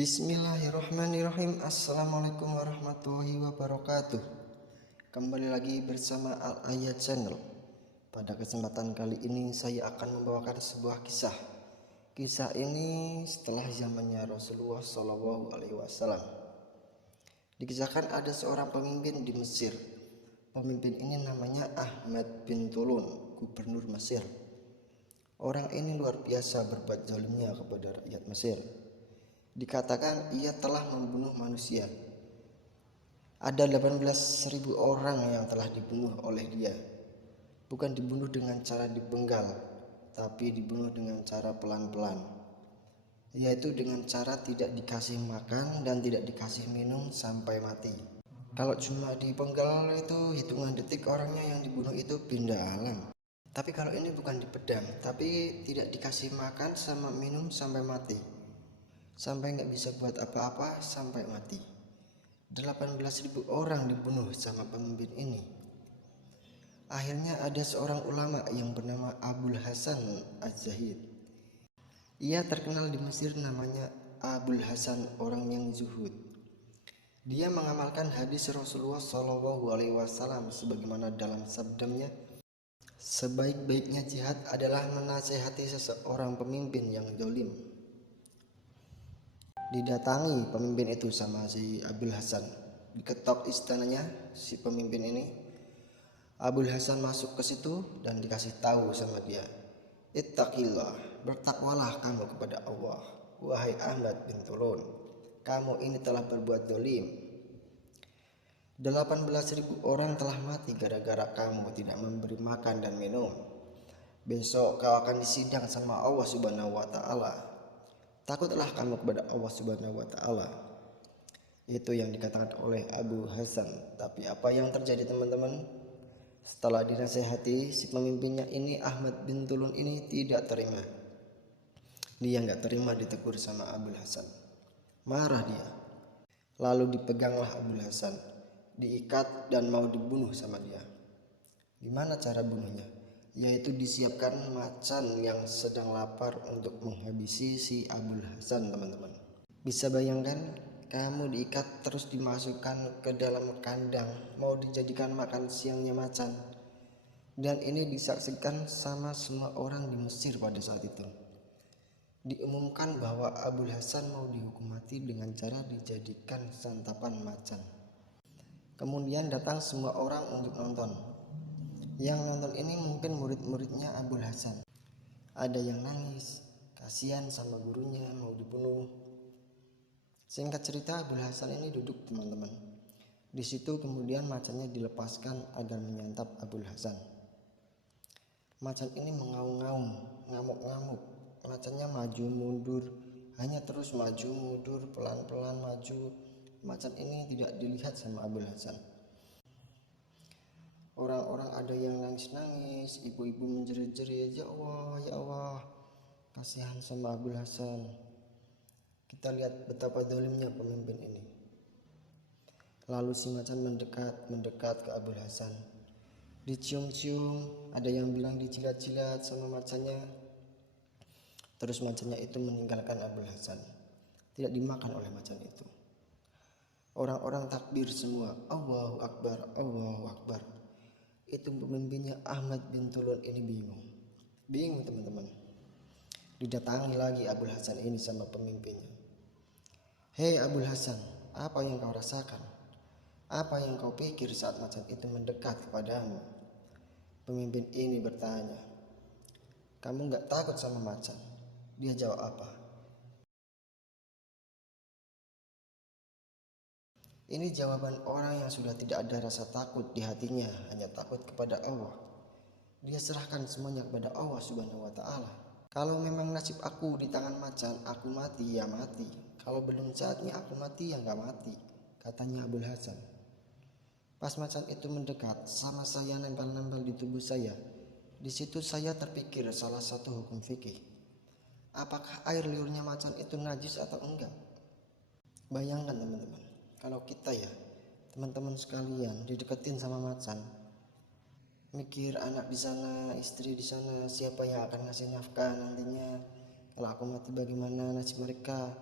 Bismillahirrahmanirrahim. Assalamualaikum warahmatullahi wabarakatuh. Kembali lagi bersama Al-Ayat Channel. Pada kesempatan kali ini saya akan membawakan sebuah kisah. Kisah ini setelah zamannya Rasulullah SAW. Dikisahkan ada seorang pemimpin di Mesir. Pemimpin ini namanya Ahmad bin Tulun, gubernur Mesir. Orang ini luar biasa berbuat zalimnya kepada rakyat Mesir. Dikatakan ia telah membunuh manusia. Ada 18.000 orang yang telah dibunuh oleh dia. Bukan dibunuh dengan cara dipenggal, tapi dibunuh dengan cara pelan-pelan, yaitu dengan cara tidak dikasih makan dan tidak dikasih minum sampai mati. Kalau cuma dipenggal itu hitungan detik orangnya yang dibunuh itu pindah alam. Tapi kalau ini bukan dipedang, tapi tidak dikasih makan sama minum sampai mati, sampai nggak bisa buat apa-apa sampai mati. 18.000 orang dibunuh sama pemimpin ini. Akhirnya ada seorang ulama yang bernama Abul Hasan Az-Zahid. Ia terkenal di Mesir namanya Abul Hasan, orang yang zuhud. Dia mengamalkan hadis Rasulullah SAW sebagaimana dalam sabdanya, sebaik-baiknya jihad adalah menasehati seseorang pemimpin yang zalim. Didatangi pemimpin itu sama si Abul Hasan, diketok istananya si pemimpin ini. Abul Hasan masuk ke situ dan dikasih tahu sama dia, ittaqillah, bertakwalah kamu kepada Allah, wahai Ahmad bin Tulun, kamu ini telah berbuat zalim. 18.000 orang telah mati gara-gara kamu tidak memberi makan dan minum. Besok kau akan disidang sama Allah Subhanahu wa Ta'ala. Takutlah kamu kepada Allah Subhanahu wa Ta'ala. Itu yang dikatakan oleh Abu Hasan. Tapi apa yang terjadi teman-teman? Setelah dinasehati, si pemimpinnya ini, Ahmad bin Tulun ini tidak terima. Dia nggak terima ditegur sama Abu Hasan. Marah dia. Lalu dipeganglah Abu Hasan, diikat dan mau dibunuh sama dia. Gimana cara bunuhnya? Yaitu disiapkan macan yang sedang lapar untuk menghabisi si Abul Hasan, teman-teman. Bisa bayangkan, kamu diikat terus dimasukkan ke dalam kandang, mau dijadikan makan siangnya macan. Dan ini disaksikan sama semua orang di Mesir pada saat itu. Diumumkan bahwa Abul Hasan mau dihukum mati dengan cara dijadikan santapan macan. Kemudian datang semua orang untuk nonton. Yang nonton ini mungkin murid-muridnya Abul Hasan. Ada yang nangis, kasihan sama gurunya mau dibunuh. Singkat cerita, Abul Hasan ini duduk, teman-teman. Di situ kemudian macannya dilepaskan agar menyantap Abul Hasan. Macan ini mengaum-ngaum, ngamuk-ngamuk. Macannya maju mundur, hanya terus maju mundur, pelan-pelan maju. Macan ini tidak dilihat sama Abul Hasan. Orang-orang ada yang nangis-nangis, ibu-ibu menjerit-jerit, ya Allah, kasihan sama Abul Hasan. Kita lihat betapa zalimnya pemimpin ini. Lalu si macan mendekat ke Abul Hasan. Dicium-cium, ada yang bilang dijilat-jilat sama macannya. Terus macannya itu meninggalkan Abul Hasan. Tidak dimakan oleh macan itu. Orang-orang takbir semua, Allahu Akbar, Allahu Akbar. Itu pemimpinnya Ahmad bin Tulun ini bingung teman-teman. Didatangi lagi Abul Hasan ini sama pemimpinnya. Hei Abul Hasan, apa yang kau rasakan? Apa yang kau pikir saat macan itu mendekat kepadamu? Pemimpin ini bertanya, kamu gak takut sama macan? Dia jawab apa? Ini jawaban orang yang sudah tidak ada rasa takut di hatinya, hanya takut kepada Allah. Dia serahkan semuanya kepada Allah Subhanahu wa Ta'ala. Kalau memang nasib aku di tangan macan, aku mati ya mati. Kalau belum saatnya aku mati ya gak mati, katanya Abul Hasan. Pas macan itu mendekat sama saya, nempel-nempel di tubuh saya. Di situ saya terpikir salah satu hukum fikih. Apakah air liurnya macan itu najis atau enggak? Bayangkan teman-teman. Kalau kita ya, teman-teman sekalian, dideketin sama macan, mikir anak di sana, istri di sana, siapa yang akan ngasih nafkah nantinya? Kalau aku mati bagaimana nasib mereka?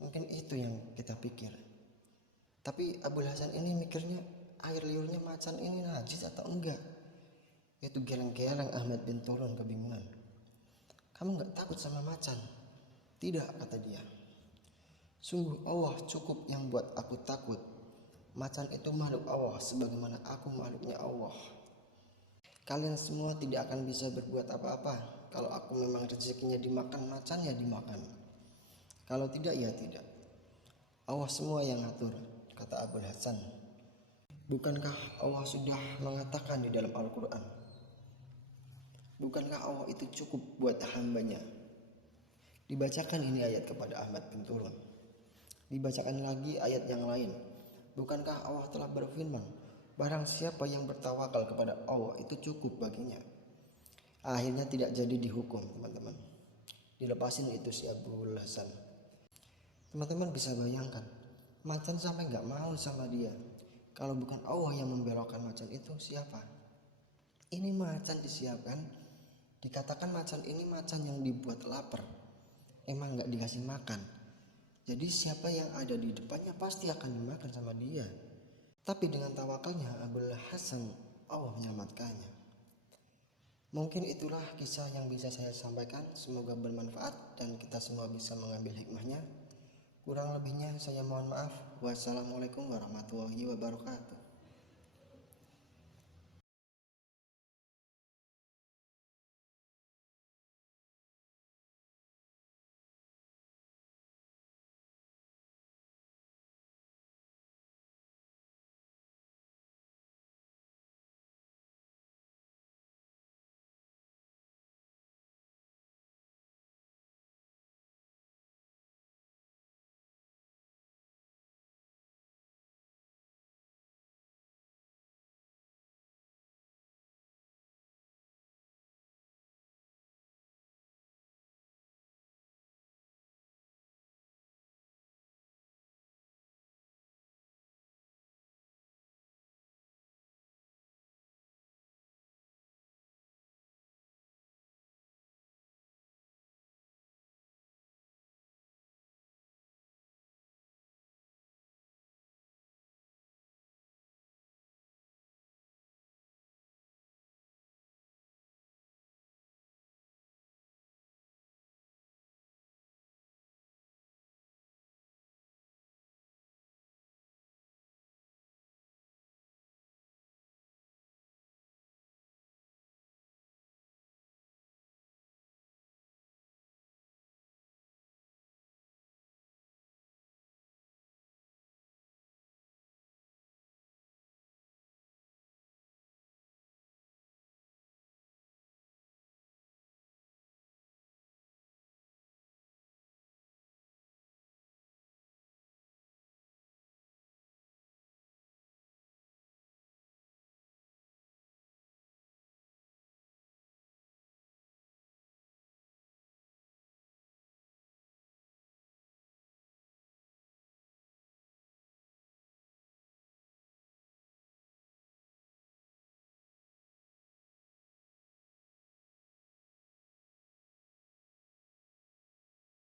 Mungkin itu yang kita pikir. Tapi Abul Hasan ini mikirnya air liurnya macan ini najis atau enggak. Itu geleng-geleng Ahmad bin Turun kebingungan. Kamu gak takut sama macan? Tidak, kata dia. Sungguh Allah cukup yang buat aku takut. Macan itu makhluk Allah sebagaimana aku makhluknya Allah. Kalian semua tidak akan bisa berbuat apa-apa. Kalau aku memang rezekinya dimakan, macan ya dimakan. Kalau tidak ya tidak. Allah semua yang ngatur, kata Abul Hasan. Bukankah Allah sudah mengatakan di dalam Al-Quran? Bukankah Allah itu cukup buat hambanya? Dibacakan ini ayat kepada Ahmad bin Turun. Dibacakan lagi ayat yang lain. Bukankah Allah telah berfirman, barang siapa yang bertawakal kepada Allah itu cukup baginya. Akhirnya tidak jadi dihukum, teman-teman. Dilepasin itu si Abul Hasan. Teman-teman bisa bayangkan, macan sampai gak mau sama dia. Kalau bukan Allah yang membelokkan macan itu, siapa? Ini macan disiapkan. Dikatakan macan ini macan yang dibuat lapar. Emang gak dikasih makan. Jadi siapa yang ada di depannya pasti akan dimakan sama dia. Tapi dengan tawakalnya Abul Hasan, Allah menyelamatkannya. Mungkin itulah kisah yang bisa saya sampaikan. Semoga bermanfaat dan kita semua bisa mengambil hikmahnya. Kurang lebihnya saya mohon maaf. Wassalamualaikum warahmatullahi wabarakatuh.